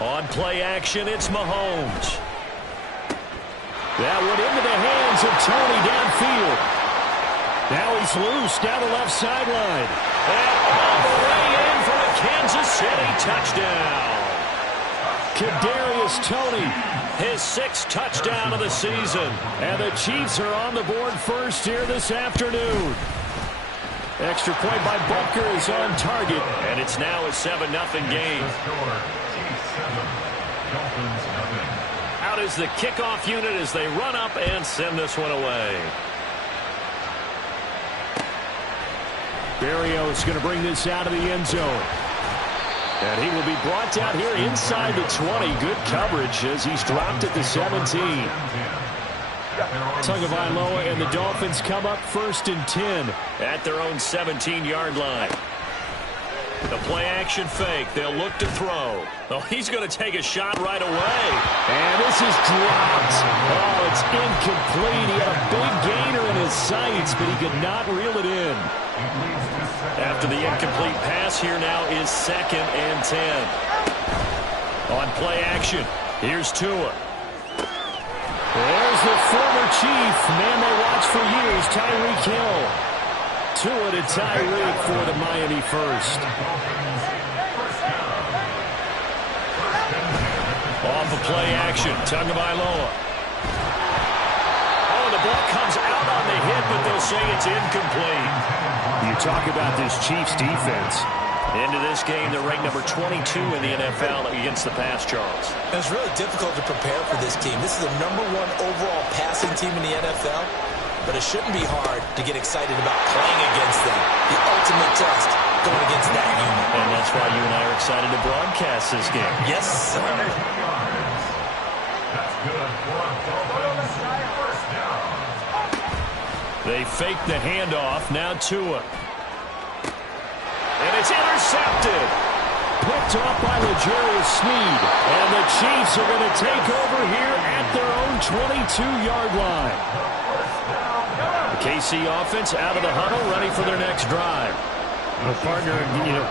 On play action, it's Mahomes. That one into the hands of Tony downfield. Now he's loose down the left sideline. And all the way in for a Kansas City touchdown. Kadarius Toney, his 6th touchdown of the season. And the Chiefs are on the board first here this afternoon. Extra point by Butker is on target. And it's now a 7-0 game. Out is the kickoff unit as they run up and send this one away. Berrios going to bring this out of the end zone. And he will be brought down here inside the 20. Good coverage as he's dropped at the 17. Tagovailoa and the Dolphins come up 1st and 10 at their own 17-yard line. The play-action fake. They'll look to throw. Oh, he's going to take a shot right away. And this is dropped. Oh, it's incomplete. He had a big gainer in his sights, but he could not reel it in. After the incomplete pass, here now is 2nd and 10. On play action, here's Tua. There's the former Chief, man they watched for years, Tyreek Hill. Tua to Tyreek for the Miami first. Off of play action, Tagovailoa. Oh, the ball comes out on the hit, but they'll say it's incomplete. You talk about this Chiefs defense. Into this game, they're ranked number 22 in the NFL against the pass, Charles. It's really difficult to prepare for this team. This is the #1 overall passing team in the NFL, but it shouldn't be hard to get excited about playing against them. The ultimate test going against that unit. And that's why you and I are excited to broadcast this game. Yes, sir. They fake the handoff. Now Tua. And it's intercepted. Picked off by L'Jarius Sneed. And the Chiefs are going to take over here at their own 22-yard line. The KC offense out of the huddle, ready for their next drive. Well, partner,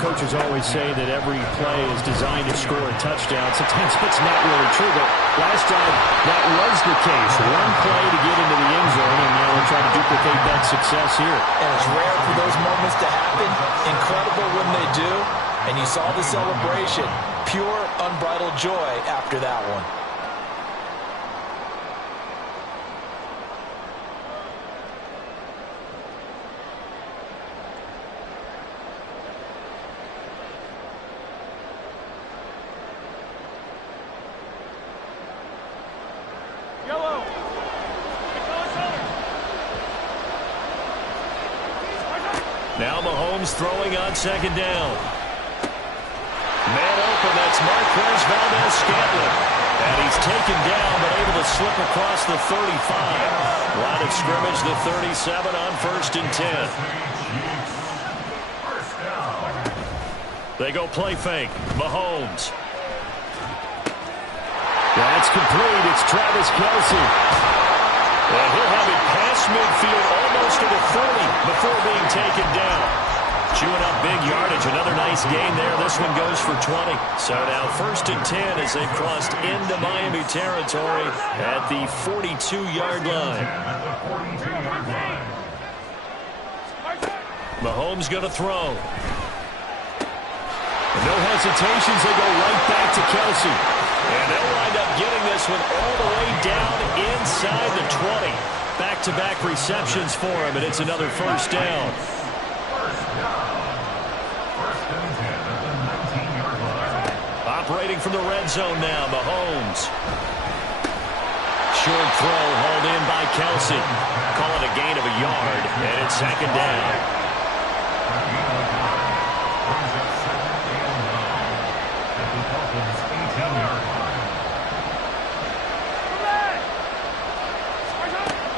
coaches always say that every play is designed to score a touchdown. Sometimes it's not really true, but last time that was the case. One play to get into the end zone, and now they're trying to duplicate that success here. And it's rare for those moments to happen. Incredible when they do. And you saw the celebration. Pure, unbridled joy after that one. Now Mahomes throwing on 2nd down. Man open, that's Marquez Valdes-Scantling. And he's taken down, but able to slip across the 35. Line of scrimmage, the 37 on 1st and 10. They go play fake. Mahomes. That's complete. It's Travis Kelce. And he'll have it past midfield almost to the 40 before being taken down. Chewing up big yardage. Another nice gain there. This one goes for 20. So now 1st and 10 as they've crossed into Miami territory at the 42-yard line. Mahomes going to throw. No hesitations. They go right back to Kelce. And they'll wind up getting this one all the way down inside the 20. Back-to-back receptions for him, and it's another 1st down. Operating from the red zone now, Mahomes. Short throw hauled in by Kelce. Call it a gain of a yard, and it's 2nd down.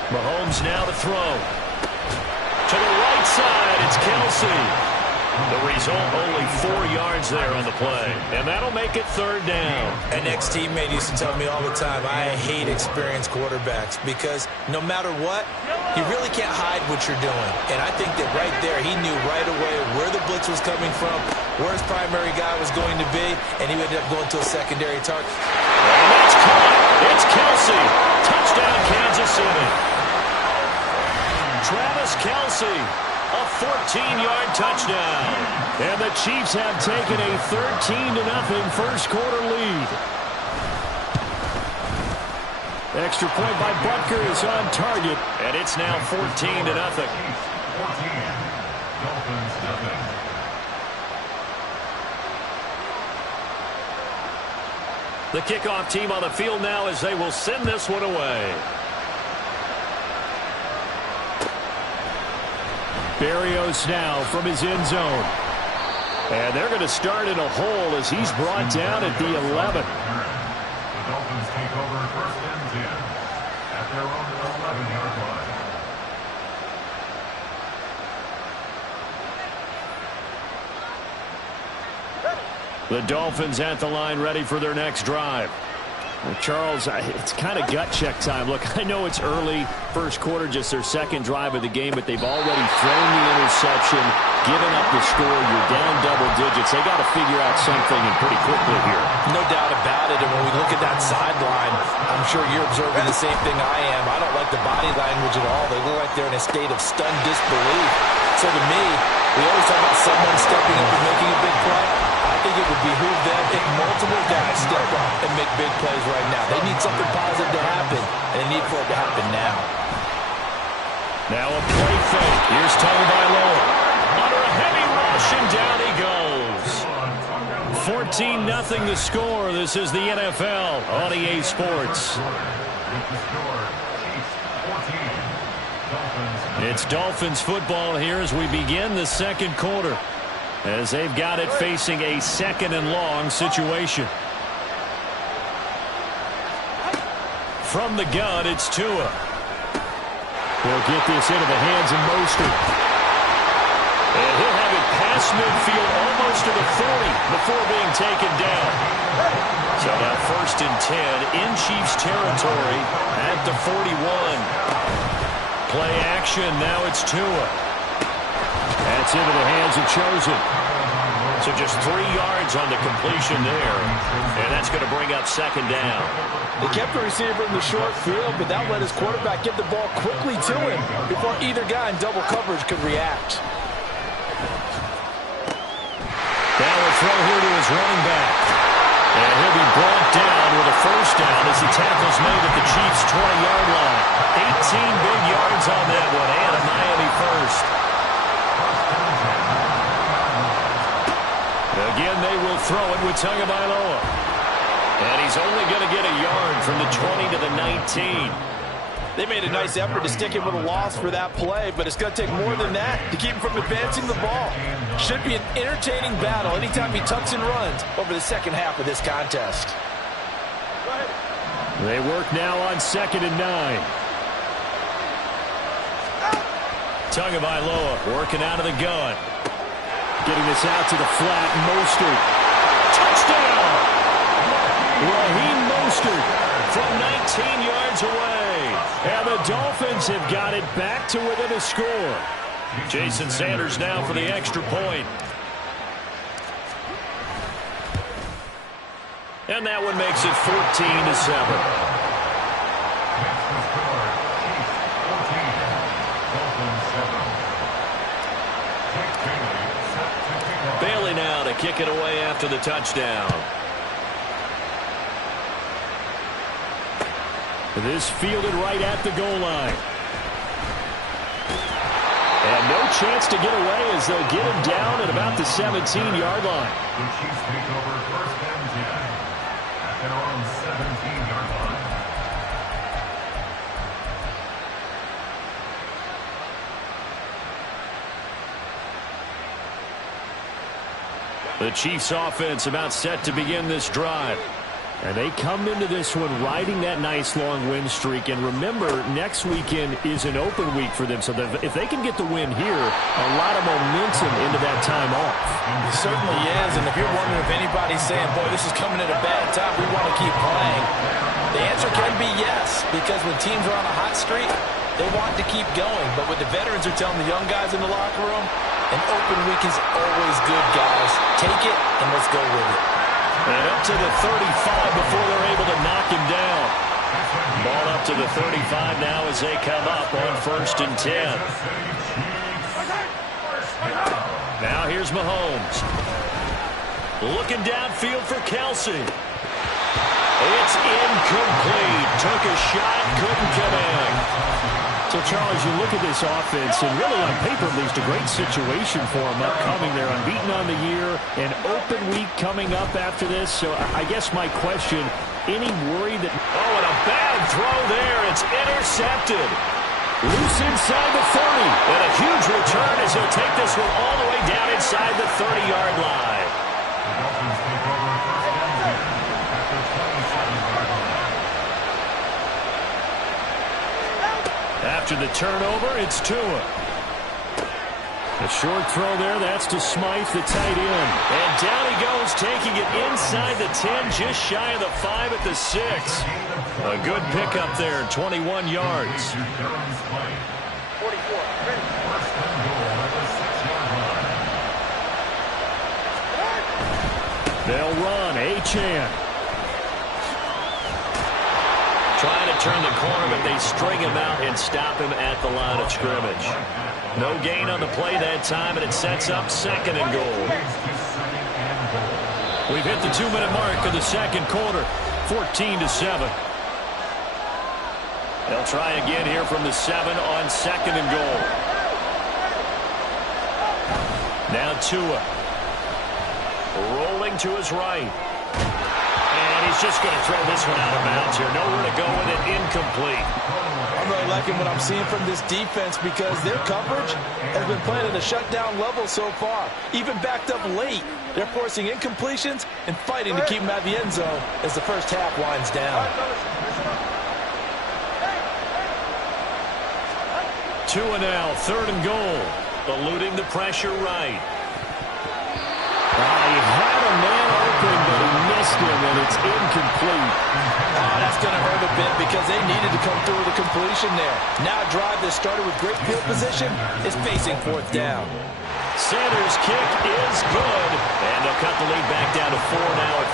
Mahomes now to throw. To the right side, it's Kelce. The result, only 4 yards there on the play. And that'll make it third down. An ex-teammate used to tell me all the time, I hate experienced quarterbacks because no matter what, you really can't hide what you're doing. And I think that right there, he knew right away where the blitz was coming from, where his primary guy was going to be, and he ended up going to a secondary target. And that's caught. It's Kelsey. Touchdown, Kansas City. Travis Kelsey, a 14-yard touchdown. And the Chiefs have taken a 13-0 first quarter lead. Extra point by Butker is on target, and it's now 14-0. The kickoff team on the field now as they will send this one away. Berrios now from his end zone. And they're going to start in a hole as he's brought down at the 11. The Dolphins take over first and 10 at their own 11-yard line. The Dolphins at the line, ready for their next drive. Well, Charles, it's kind of gut check time. Look, I know it's early, first quarter, just their second drive of the game, but they've already thrown the interception, given up the score. You're down double digits. They got to figure out something and pretty quickly here. No doubt about it. And when we look at that sideline, I'm sure you're observing the same thing I am. I don't like the body language at all. They look like they're in a state of stunned disbelief. So to me, we always talk about someone stepping up and making a big play. I think it would behoove them if multiple guys step up and make big plays right now. They need something positive to happen, and they need for it to happen now. Now a play fake. Here's Tagovailoa. Under a heavy rush, and down he goes. 14-0 the score. This is the NFL on EA Sports. It's Dolphins football here as we begin the second quarter, as they've got it facing a second and long situation. From the gun, it's Tua. He'll get this into the hands of Mostert. And he'll have it past midfield almost to the 40 before being taken down. So now first and 10 in Chiefs territory at the 41. Play action, now it's Tua. That's into the hands of Chosen. So just 3 yards on the completion there. And that's going to bring up second down. They kept the receiver in the short field, but that let his quarterback get the ball quickly to him before either guy in double coverage could react. Now a throw here to his running back. And he'll be brought down with a first down as the tackle's made at the Chiefs' 20-yard line. 18 big yards on that one, and a Miami first. Again, they will throw it with Tagovailoa. And he's only going to get a yard from the 20 to the 19. They made a nice effort to stick him with a loss for that play, but it's going to take more than that to keep him from advancing the ball. Should be an entertaining battle anytime he tucks and runs over the second half of this contest. They work now on 2nd and 9. Tagovailoa working out of the gun. Getting this out to the flat. Mostert. Touchdown! Raheem Mostert from 19 yards away. And the Dolphins have got it back to within a score. Jason Sanders now for the extra point. And that one makes it 14-7. Bailey now to kick it away after the touchdown. This fielded right at the goal line. And no chance to get away as they'll get him down at about the 17-yard line. The Chiefs take over first and 10 at their own 17-yard line. The Chiefs offense about set to begin this drive. And they come into this one riding that nice long win streak. And remember, next weekend is an open week for them. So if they can get the win here, a lot of momentum into that time off. It certainly is. And if you're wondering if anybody's saying, boy, this is coming at a bad time, we want to keep playing, the answer can be yes. Because when teams are on a hot streak, they want to keep going. But what the veterans are telling the young guys in the locker room, an open week is always good, guys. Take it and let's go with it. And up to the 35 before they're able to knock him down. Ball up to the 35 now as they come up on 1st and 10. Now here's Mahomes. Looking downfield for Kelsey. It's incomplete. Took a shot, couldn't connect. So, Charles, you look at this offense, and really on paper, at least a great situation for them upcoming. They're unbeaten on the year, an open week coming up after this. So I guess my question, any worry that... Oh, and a bad throw there. It's intercepted. Loose inside the 30. And a huge return as he'll take this one all the way down inside the 30-yard line. The Dolphins take over 1st and 10 at the 27-yard line. After the turnover, it's Tua. A short throw there. That's to Smythe, the tight end. And down he goes, taking it inside the 10, just shy of the 5 at the 6. A good pickup there, 21 yards. 44. First and goal at the 6-yard line. They'll run. Achane. Trying to turn the corner, but they string him out and stop him at the line of scrimmage. No gain on the play that time, and it sets up 2nd and goal. We've hit the 2-minute mark of the second quarter, 14-7. They'll try again here from the 7 on 2nd and goal. Now Tua. Rolling to his right. He's just going to throw this one out of bounds here. Nowhere to go with it. Incomplete. I'm really liking what I'm seeing from this defense because their coverage has been playing at a shutdown level so far. Even backed up late, they're forcing incompletions and fighting to keep them out of the end zone as the first half winds down. Tua now, 3rd and goal. Eluding the pressure right. He had a man open, but he missed him, and it's incomplete. Oh, that's going to hurt a bit because they needed to come through with a completion there. Now a drive that started with great field position is facing 4th down. Sanders' kick is good, and they'll cut the lead back down to 4 now at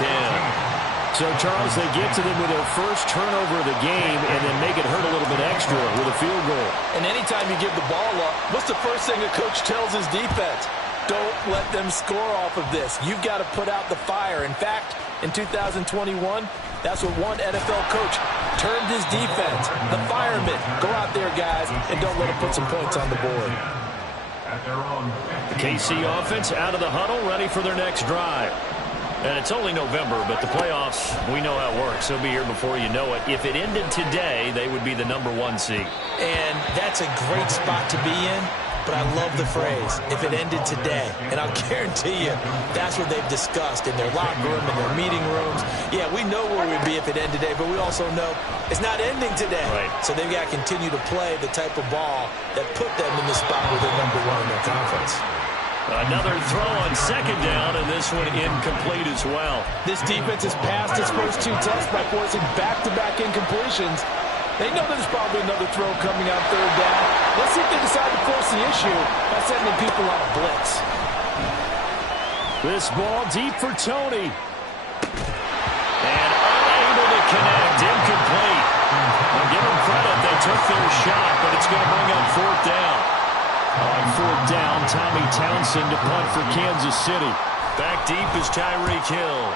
14-10. So, Charles, they get to them with their first turnover of the game and then make it hurt a little bit extra with a field goal. And anytime you give the ball up, what's the first thing a coach tells his defense? Don't let them score off of this. You've got to put out the fire. In fact, in 2021, that's what one NFL coach termed his defense. The firemen. Go out there, guys, and don't let them put some points on the board. The KC offense out of the huddle, ready for their next drive. And it's only November, but the playoffs, we know how it works. They'll be here before you know it. If it ended today, they would be the #1 seed. And that's a great spot to be in. But I love the phrase, if it ended today. And I'll guarantee you, that's what they've discussed in their locker room, in their meeting rooms. Yeah, we know where we'd be if it ended today, but we also know it's not ending today. Right. So they've got to continue to play the type of ball that put them in the spot where they're #1 in their conference. Another throw on 2nd down, and this one incomplete as well. This defense has passed its first 2 tests by forcing back-to-back incompletions. They know there's probably another throw coming on 3rd down. Let's see if they decide to force the issue by sending people on a blitz. This ball deep for Tony. And unable to connect. Incomplete. I'll give them credit. They took their shot, but it's going to bring up 4th down. On 4th down, Tommy Townsend to punt for Kansas City. Back deep is Tyreek Hill.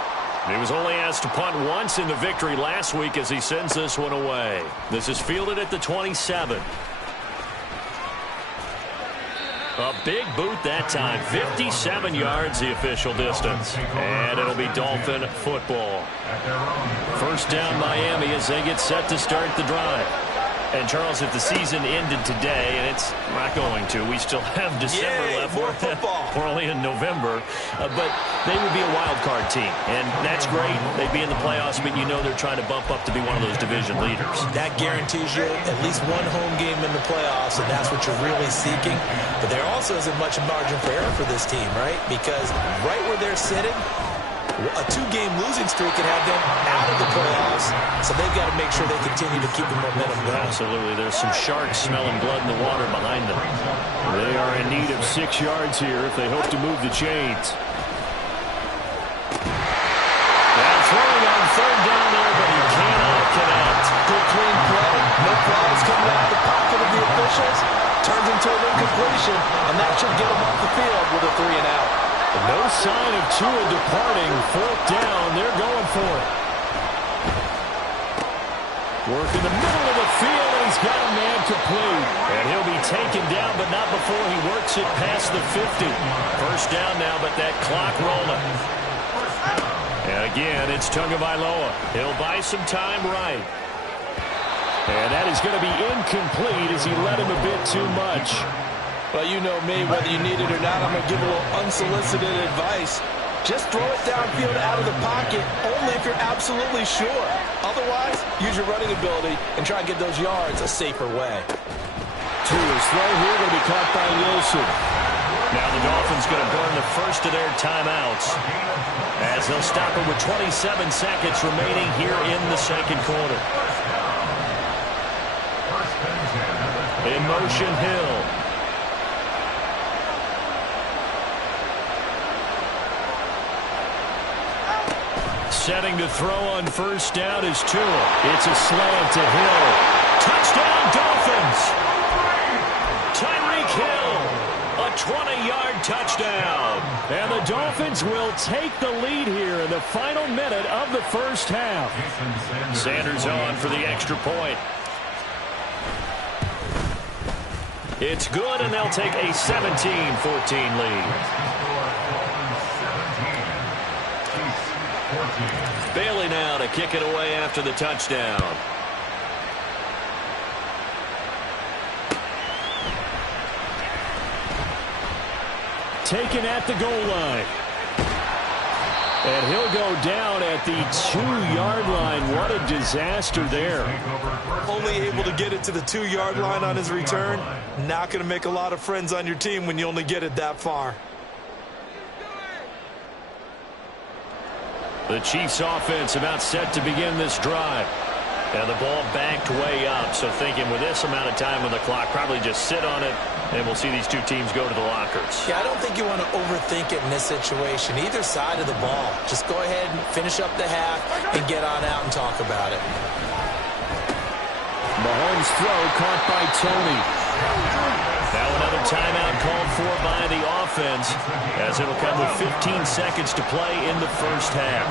He was only asked to punt once in the victory last week as he sends this one away. This is fielded at the 27. A big boot that time. 57 yards the official distance. And it'll be Dolphin football. 1st down Miami as they get set to start the drive. And, Charles, if the season ended today, and it's not going to, we still have December left. More football. We're only in November. But they would be a wild card team, and that's great. They'd be in the playoffs, but you know they're trying to bump up to be one of those division leaders. That guarantees you at least one home game in the playoffs, and that's what you're really seeking. But there also isn't much margin for error for this team, right? Because right where they're sitting, a 2-game losing streak could have them out of the playoffs, so they've got to make sure they continue to keep the momentum going. Absolutely. There's some sharks smelling blood in the water behind them. They are in need of 6 yards here if they hope to move the chains. Now throwing on third down there, but he cannot connect. Good clean play. No flags coming out of the pocket of the officials. Turns into an incompletion, and that should get them off the field with a 3-and-out. No sign of Tua departing. 4th down. They're going for it. Work in the middle of the field, and he's got a man complete. And he'll be taken down, but not before he works it past the 50. 1st down now, but that clock rolling. And again, it's Tagovailoa. He'll buy some time right. And that is going to be incomplete as he led him a bit too much. Well, you know me, whether you need it or not, I'm going to give a little unsolicited advice. Just throw it downfield out of the pocket, only if you're absolutely sure. Otherwise, use your running ability and try and get those yards a safer way. Tua's throw here going to be caught by Wilson. Now the Dolphins going to burn the first of their timeouts as they'll stop it with 27 seconds remaining here in the 2nd quarter. In motion, Hill. Setting to throw on 1st down is Tua. It's a slant to Hill. Touchdown, Dolphins! Tyreek Hill, a 20-yard touchdown. And the Dolphins will take the lead here in the final minute of the 1st half. Sanders on for the extra point. It's good, and they'll take a 17-14 lead. Bailey now to kick it away after the touchdown. Taken at the goal line. And he'll go down at the 2-yard line. What a disaster there. Only able to get it to the 2-yard line on his return. Not going to make a lot of friends on your team when you only get it that far. The Chiefs offense about set to begin this drive. And the ball backed way up. So thinking with this amount of time on the clock, probably just sit on it, and we'll see these two teams go to the lockers. Yeah, I don't think you want to overthink it in this situation. Either side of the ball. Just go ahead and finish up the half and get on out and talk about it. Mahomes' throw caught by Tony. Now another timeout called for by the offense as it'll come with 15 seconds to play in the 1st half.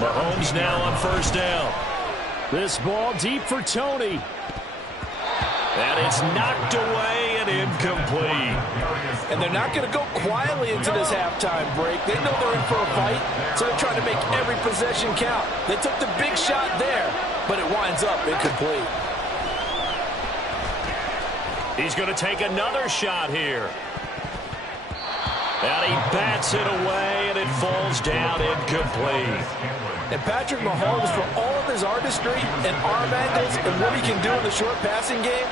Mahomes now on 1st down. This ball deep for Tony. And it's knocked away and incomplete. And they're not going to go quietly into this halftime break. They know they're in for a fight, so they're trying to make every possession count. They took the big shot there, but it winds up incomplete. He's going to take another shot here. And he bats it away, and it falls down incomplete. And Patrick Mahomes, for all of his artistry and arm angles and what he can do in the short passing game,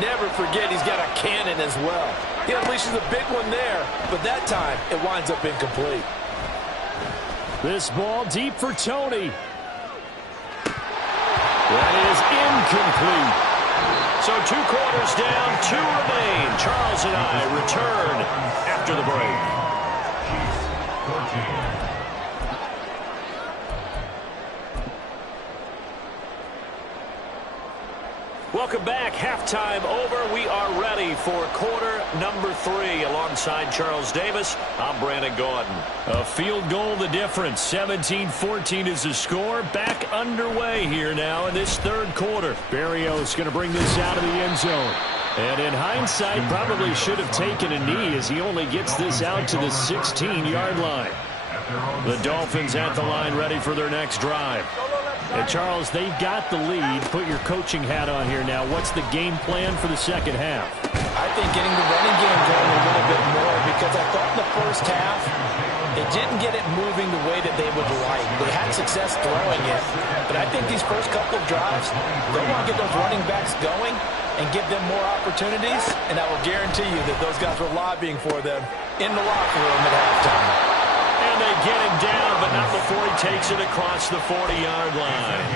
never forget he's got a cannon as well. He unleashes a big one there, but that time it winds up incomplete. This ball deep for Tony. That is incomplete. So 2 quarters down, 2 remain. Charles and I return after the break. Welcome back. Halftime over. We are ready for quarter number 3. Alongside Charles Davis, I'm Brandon Gordon. A field goal the difference. 17-14 is the score. Back underway here now in this 3rd quarter. Berrios going to bring this out of the end zone. And in hindsight, probably should have taken a knee as he only gets this out to the 16-yard line. The Dolphins at the line ready for their next drive. And Charles, they've got the lead. Put your coaching hat on here now. What's the game plan for the second half? I think getting the running game going a little bit more, because I thought in the first half it didn't get it moving the way that they would like. They had success throwing it, but I think these first couple of drives, they want to get those running backs going and give them more opportunities, and I will guarantee you that those guys were lobbying for them in the locker room at halftime. And they get him down, but not before he takes it across the 40-yard line.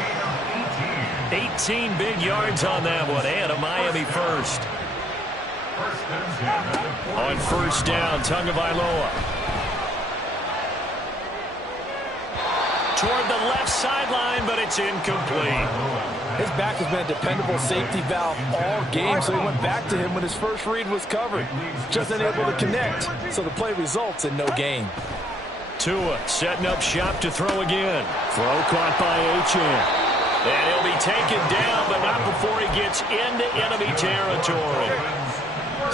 18 big yards on that one, and a Miami first. On first down, Tagovailoa. Toward the left sideline, but it's incomplete. His back has been a dependable safety valve all game, so he went back to him when his first read was covered. Just unable to connect, so the play results in no gain. Tua setting up shop to throw again. Throw caught by Achane. And he'll be taken down, but not before he gets into enemy territory.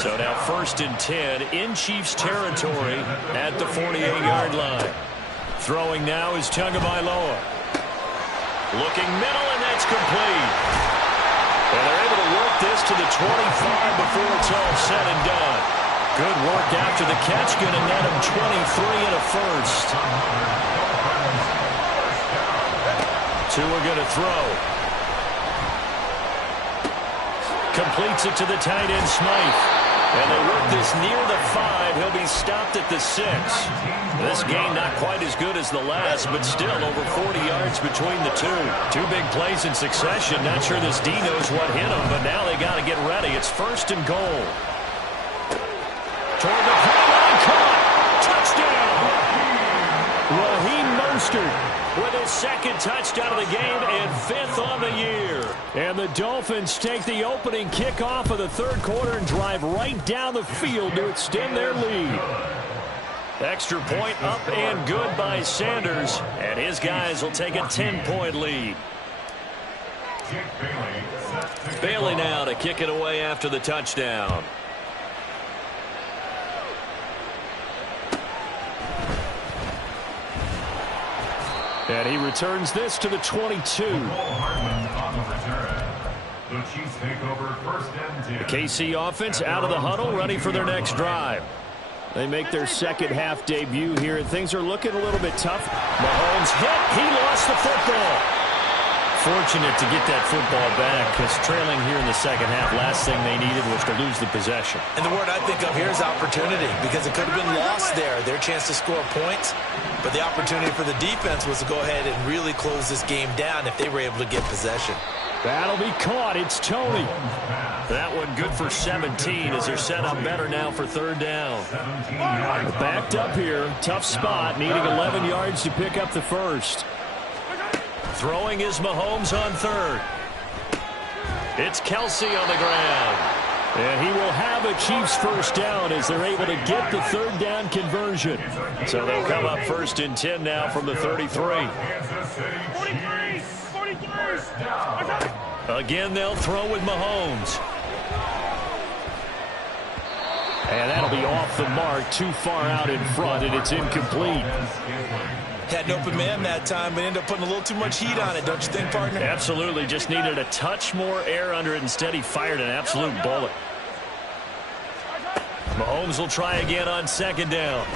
So now 1st and 10 in Chiefs territory at the 48-yard line. Throwing now is Tagovailoa. Looking middle, and that's complete. And they're able to work this to the 25 before it's all said and done. Good work after the catch, going to net him 23 and a first. Tua going to throw. Completes it to the tight end, Smythe. And they work this near the 5. He'll be stopped at the 6. This game not quite as good as the last, but still over 40 yards between the two. Two big plays in succession. Not sure this D knows what hit him, but now they got to get ready. It's 1st and goal. Toward the pylon, caught. Touchdown. Raheem Mostert with his 2nd touchdown of the game and 5th on the year. And the Dolphins take the opening kickoff of the 3rd quarter and drive right down the field to extend their lead. Extra point up and good by Sanders, and his guys will take a 10-point lead. Bailey now to kick it away after the touchdown. And he returns this to the 22. The KC offense out of the huddle, ready for their next drive. They make their second half debut here, and things are looking a little bit tough. Mahomes hit. He lost the football. Fortunate to get that football back, because trailing here in the second half, last thing they needed was to lose the possession. And the word I think of here is opportunity, because it could have been lost there, their chance to score points. But the opportunity for the defense was to go ahead and really close this game down if they were able to get possession. That'll be caught. It's Tony. That one good for 17 as they're set up better now for 3rd down. Backed up here. Tough spot. Needing 11 yards to pick up the first. Throwing is Mahomes on 3rd. It's Kelsey on the ground. And he will have a Chiefs first down as they're able to get the 3rd down conversion. So they'll come up 1st and 10 now from the 33. Again, they'll throw with Mahomes. And that'll be off the mark, too far out in front, and it's incomplete. Had an open man that time, but ended up putting a little too much heat on it, don't you think, partner? Absolutely. Just needed a touch more air under it. Instead, he fired an absolute bullet. Mahomes will try again on 2nd down.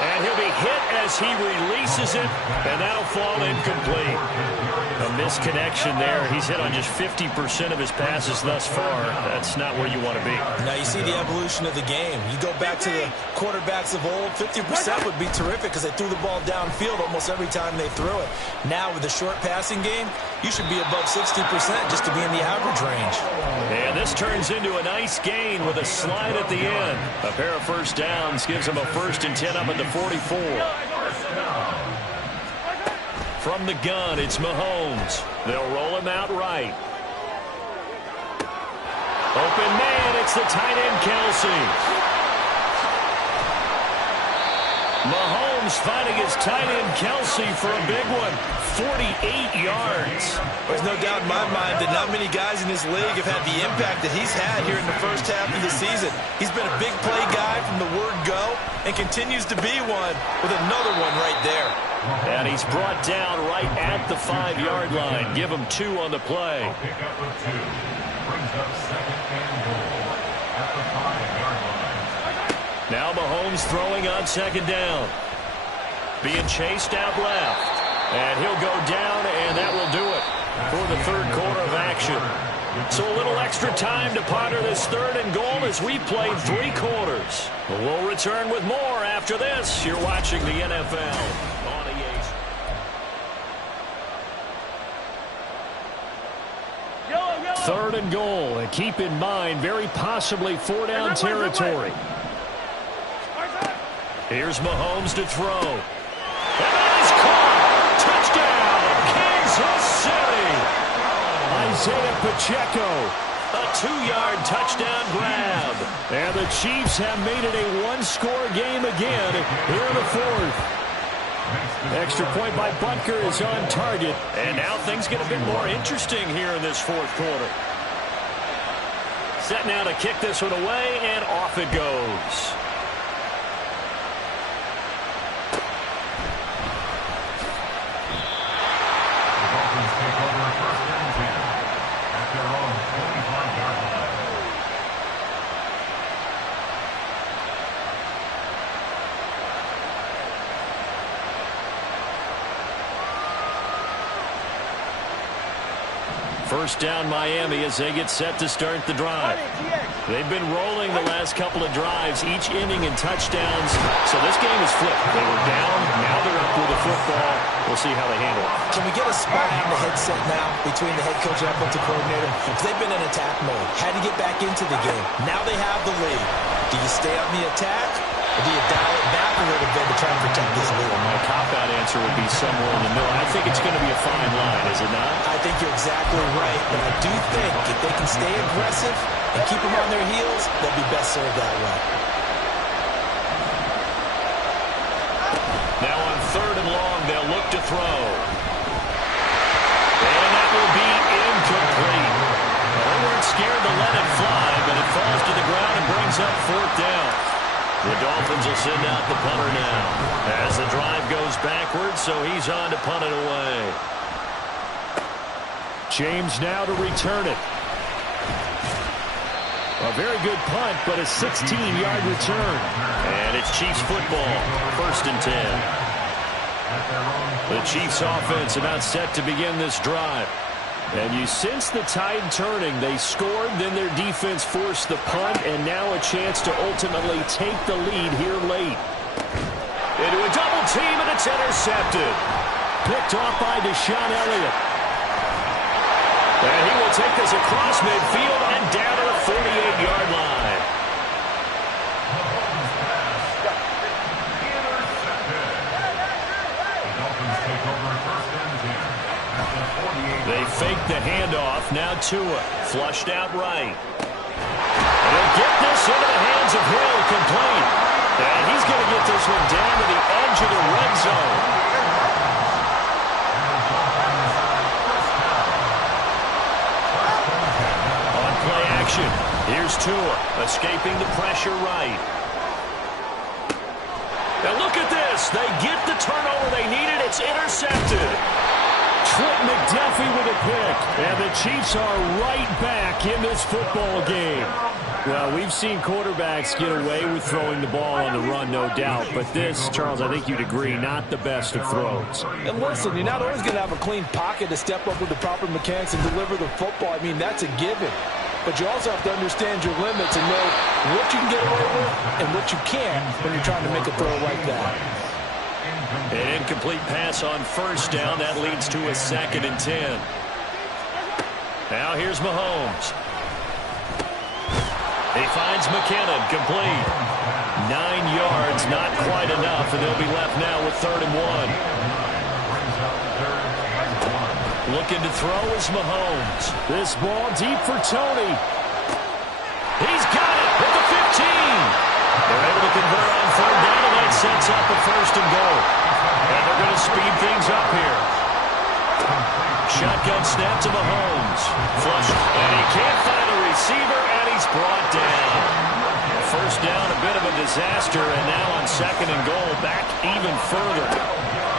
And he'll be hit as he releases it, and that'll fall incomplete. A misconnection there. He's hit on just 50% of his passes thus far. That's not where you want to be. Now you see the evolution of the game. You go back to the quarterbacks of old, 50% would be terrific because they threw the ball downfield almost every time they threw it. Now with the short passing game, you should be above 60% just to be in the average range. And this turns into a nice gain with a slide at the end. A pair of first downs gives him a 1st and 10 up at the 44. From the gun, it's Mahomes. They'll roll him out right. Open man, it's the tight end, Kelsey. Mahomes finding his tight end Kelsey for a big one. 48 yards. There's no doubt in my mind that not many guys in this league have had the impact that he's had here in the first half of the season. He's been a big play guy from the word go and continues to be one with another one right there. And he's brought down right at the 5-yard line. Give him 2 on the play. Pick up with 2. Brings up second and goal at the 5-yard line. Now Mahomes throwing on second down. Being chased out left. And he'll go down, and that will do it for the third quarter of action. So a little extra time to ponder this third and goal as we played 3 quarters. We'll return with more after this. You're watching the NFL on EA. Third and goal, and keep in mind, very possibly 4-down territory. Here's Mahomes to throw. And that is caught! Touchdown, Kansas City! Isaiah Pacheco, a 2-yard touchdown grab. And the Chiefs have made it a 1-score game again here in the fourth. Extra point by Butker is on target. And now things get a bit more interesting here in this fourth quarter. Set now to kick this one away, and off it goes. The Dolphins take over first and 10 at their own 25-yard line. First down Miami as they get set to start the drive. They've been rolling the last couple of drives, each inning in touchdowns. So this game is flipped. They were down, now they're up with the football. We'll see how they handle it. Can we get a spy on the headset now between the head coach and offensive coordinator? Because they've been in attack mode. Had to get back into the game. Now they have the lead. Do you stay on the attack, or do you dial it back a little bit to try and protect this lead? My cop-out answer would be somewhere in the middle. I think it's going to be a fine line, is it not? I think you're exactly right, but I do think if they can stay aggressive and keep them on their heels, they'll be best served that way. Now on third and long, they'll look to throw. And that will be incomplete. They weren't scared to let it fly, but it falls to the ground and brings up fourth down. The Dolphins will send out the punter now as the drive goes backwards, so he's on to punt it away. James now to return it. A very good punt, but a 16-yard return. And it's Chiefs football, first and 10. The Chiefs offense about set to begin this drive. And you sense the tide turning. They scored, then their defense forced the punt, and now a chance to ultimately take the lead here late. Into a double team, and it's intercepted. Picked off by Deshaun Elliott. And he will take this across midfield and down to the 48-yard line. They fake the handoff. Now Tua flushed out right. And he'll get this into the hands of Hill, complete. And he's going to get this one down to the edge of the red zone. On play action, here's Tua escaping the pressure right. Now look at this. They get the turnover they needed. It's intercepted. Trent McDuffie with a pick, and the Chiefs are right back in this football game. Well, we've seen quarterbacks get away with throwing the ball on the run, no doubt. But this, Charles, I think you'd agree, not the best of throws. And listen, you're not always going to have a clean pocket to step up with the proper mechanics and deliver the football. I mean, that's a given. But you also have to understand your limits and know what you can get away with and what you can't when you're trying to make a throw like that. An incomplete pass on first down. That leads to a 2nd and 10. Now here's Mahomes. He finds McKinnon, complete. 9 yards, not quite enough, and they'll be left now with 3rd and 1. Looking to throw is Mahomes. This ball deep for Tony. He's got it at the 15. They're able to convert on 3rd down, and they That sets up a first and goal. And they're going to speed things up here. Shotgun snap to Mahomes. Flush. And he can't find a receiver, and he's brought down. First down, a bit of a disaster, and now on second and goal, back even further.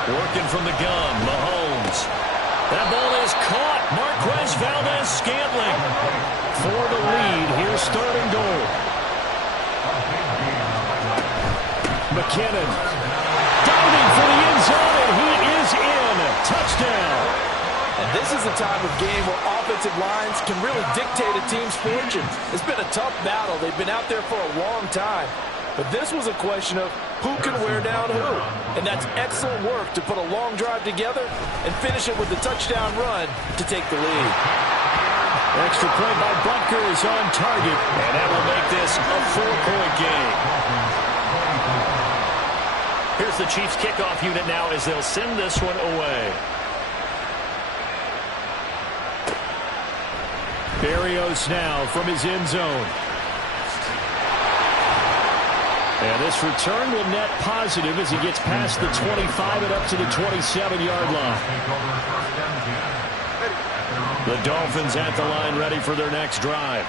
Working from the gun, Mahomes. That ball is caught. Marquez Valdez-Scantling for the lead. Here's third and goal. McKinnon diving for the end zone, and he is in. Touchdown. And this is the time of game where offensive lines can really dictate a team's fortunes. It's been a tough battle. They've been out there for a long time. But this was a question of who can wear down who. And that's excellent work to put a long drive together and finish it with a touchdown run to take the lead. Extra play by Butker is on target, and that will make this a 4-point game. Here's the Chiefs kickoff unit now as they'll send this one away. Berrios now from his end zone. And this return will net positive as he gets past the 25 and up to the 27-yard line. The Dolphins at the line ready for their next drive.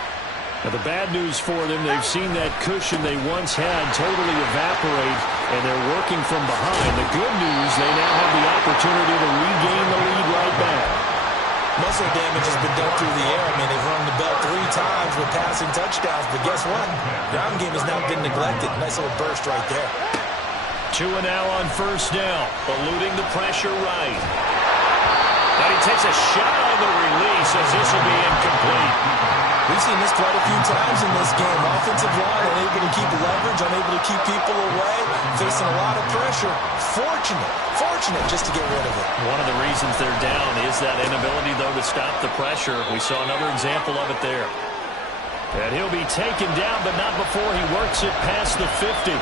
Now the bad news for them, they've seen that cushion they once had totally evaporate, and they're working from behind. The good news, they now have the opportunity to regain the lead right back. Muscle damage has been done through the air. I mean, they've rung the bell 3 times with passing touchdowns, but guess what? Ground game has now been neglected. Nice little burst right there. Tua now on first down, eluding the pressure right. And he takes a shot on the release as this will be incomplete. We've seen this quite a few times in this game. Offensive line unable to keep leverage, unable to keep people away, facing a lot of pressure. Fortunate just to get rid of it. One of the reasons they're down is that inability, though, to stop the pressure. We saw another example of it there. And he'll be taken down, but not before he works it past the 50.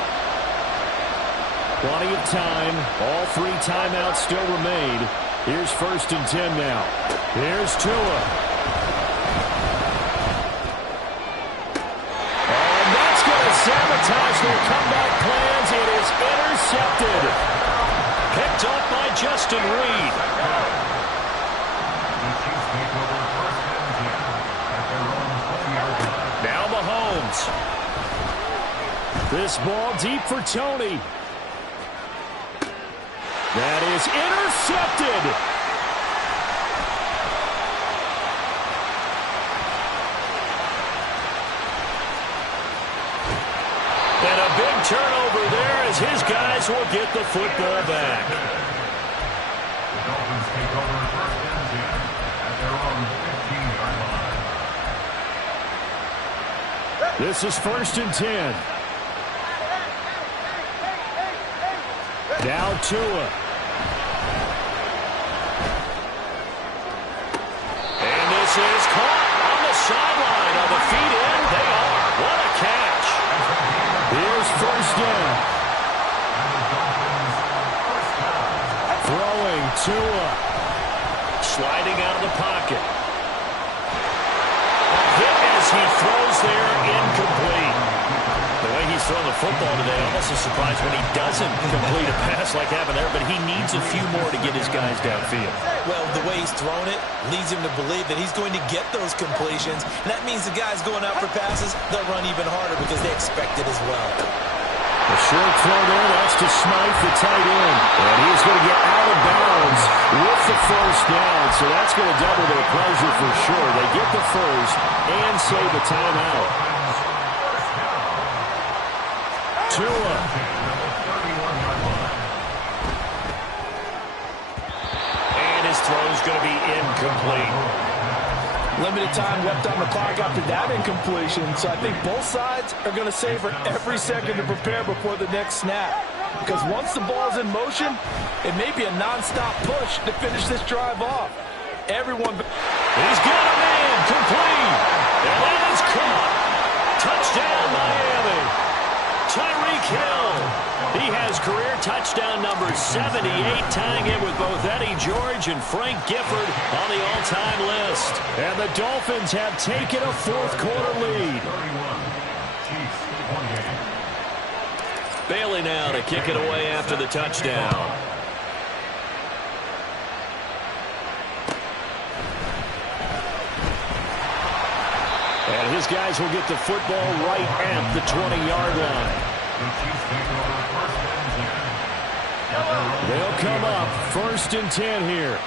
Plenty of time. All 3 timeouts still remain. Here's first and 10 now. Here's Tua. And that's going to sabotage their comeback plans. It is intercepted. Picked up by Justin Reed. Now Mahomes. This ball deep for Tony. That is intercepted. And a big turnover there as his guys will get the football back. The Dolphins take over first and 10 at their own 15-yard line. This is first and 10. Now Tua. And this is caught on the sideline. Are the feet in? They are. What a catch. Here's first down. Throwing Tua. Sliding out of the pocket. Hit as he throws there, incomplete. The way he's thrown the football today, almost a surprise when he doesn't complete a pass like happened there, but he needs a few more to get his guys downfield. Well, the way he's thrown it leads him to believe that he's going to get those completions, and that means the guys going out for passes, they'll run even harder because they expect it as well. A short throw there, that's to Smythe, the tight end. And he's going to get out of bounds with the first down, so that's going to double their pleasure for sure. They get the first and save a timeout. Tua. And his throw's going to be incomplete. Limited time left on the clock after that incompletion, so I think both sides are going to savor every second to prepare before the next snap. Because once the ball's in motion, it may be a non-stop push to finish this drive off. Everyone... He's got a man, complete. And that is caught. Touchdown, Miami. Tyreek Hill. He has career touchdown number 78, tying it with both Eddie George and Frank Gifford on the all-time list. And the Dolphins have taken a fourth-quarter lead. Bailey now to kick it away after the touchdown. And his guys will get the football right at the 20-yard line. They'll come up 1st and 10 here.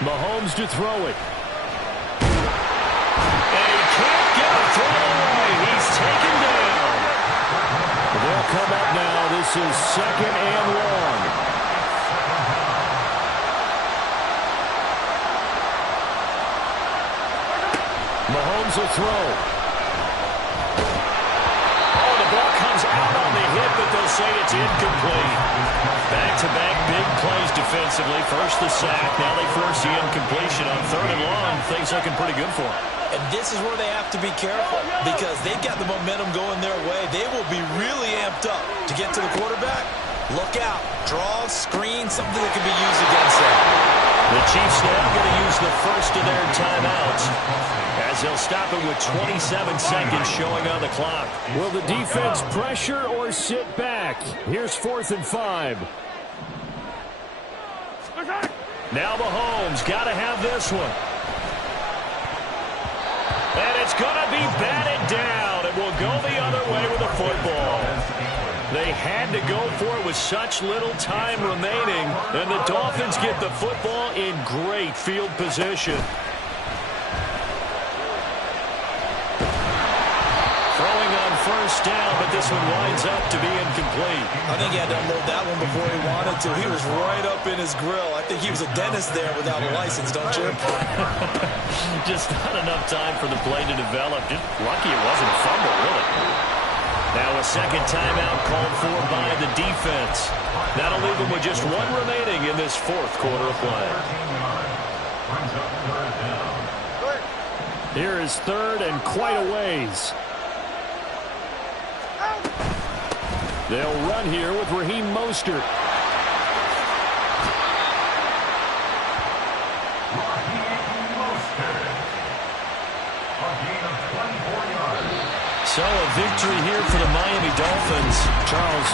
Mahomes to throw it. And he can't get a throw away. He's taken down. They'll come up now. This is 2nd and 1. Mahomes will throw. Oh, the ball comes out on the hit, but they'll say it's incomplete. Back-to-back big plays defensively. First the sack, now they force the incompletion on 3rd and long. Things looking pretty good for them. And this is where they have to be careful because they've got the momentum going their way. They will be really amped up to get to the quarterback. Look out. Draw, screen, something that can be used against them. The Chiefs now going to use the first of their timeouts as they'll stop it with 27 seconds showing on the clock. Will the defense pressure or sit back? Here's 4th and 5. Now Mahomes got to have this one. And it's going to be batted down. It will go the other way with the football. They had to go for it with such little time remaining, and the Dolphins get the football in great field position. Throwing on 1st down, but this one winds up to be incomplete. I think he had to unload that one before he wanted to. He was right up in his grill. I think he was a dentist there without a license, don't you? Just not enough time for the play to develop. Just lucky it wasn't a fumble, really. Now a second timeout called for by the defense. That'll leave them with just one remaining in this 4th quarter of play. Here is 3rd and quite a ways. They'll run here with Raheem Mostert. So a victory here for the Miami Dolphins. Charles